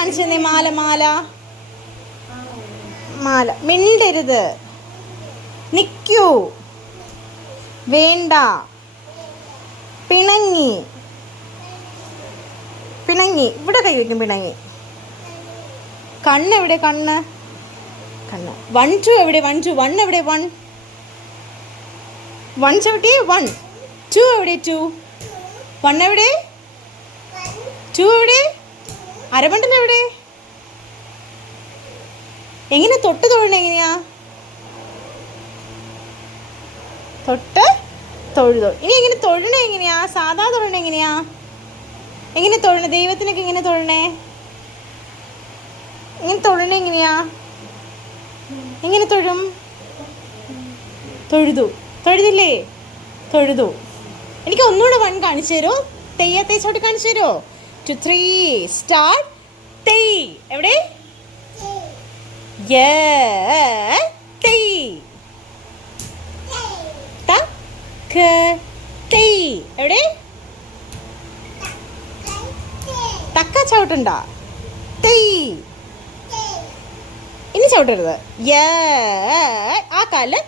കാണിച്ചെന്നേ. മാല മാല മാല. മിണ്ടരുത്. നിക്കൂ. വേണ്ട. പിണങ്ങി. പിണങ്ങി. ഇവിടെ കൈ വയ്ക്കും. പിണങ്ങി. കണ്ണെവിടെ? കണ്ണ്. കണ്ണ്. 1 2 എവിടെ? 1 2. 1 എവിടെ? 1 1 ചവിട്ടി. 1 2 എവിടെ? 2 1 എവിടെ? 2 എവിടെ? അരമണ്ടൻ എവിടെ? എങ്ങനെ തൊട്ട് തൊഴണ? എങ്ങനെയാ തൊട്ട് തൊഴുതോ? ഇനി എങ്ങനെ തൊഴണ? എങ്ങനെയാ സാധാ തൊഴണ? എങ്ങനെയാ എങ്ങനെ തൊഴണ? ദൈവത്തിനൊക്കെ എങ്ങനെ തൊഴണേ? ഇങ്ങനെ തൊഴണ എങ്ങനെയാ? എങ്ങനെ തൊഴും? തൊഴുതു. തൊഴുതില്ലേ? തൊഴുതു. എനിക്ക് ഒന്നുകൂടെ 1 കാണിച്ചു തരുമോ? തെയ്യത്തെ ചോട്ട് കാണിച്ചു തരുമോ? 2 3 സ്റ്റാർട്ട്. തെയ് എവിടെ? തെയ്. തെയ് എവിടെ? തക്ക ചവിട്ടുണ്ടാ? തെയ്. ഇനി ചവിട്ടരുത്. ആ കാല്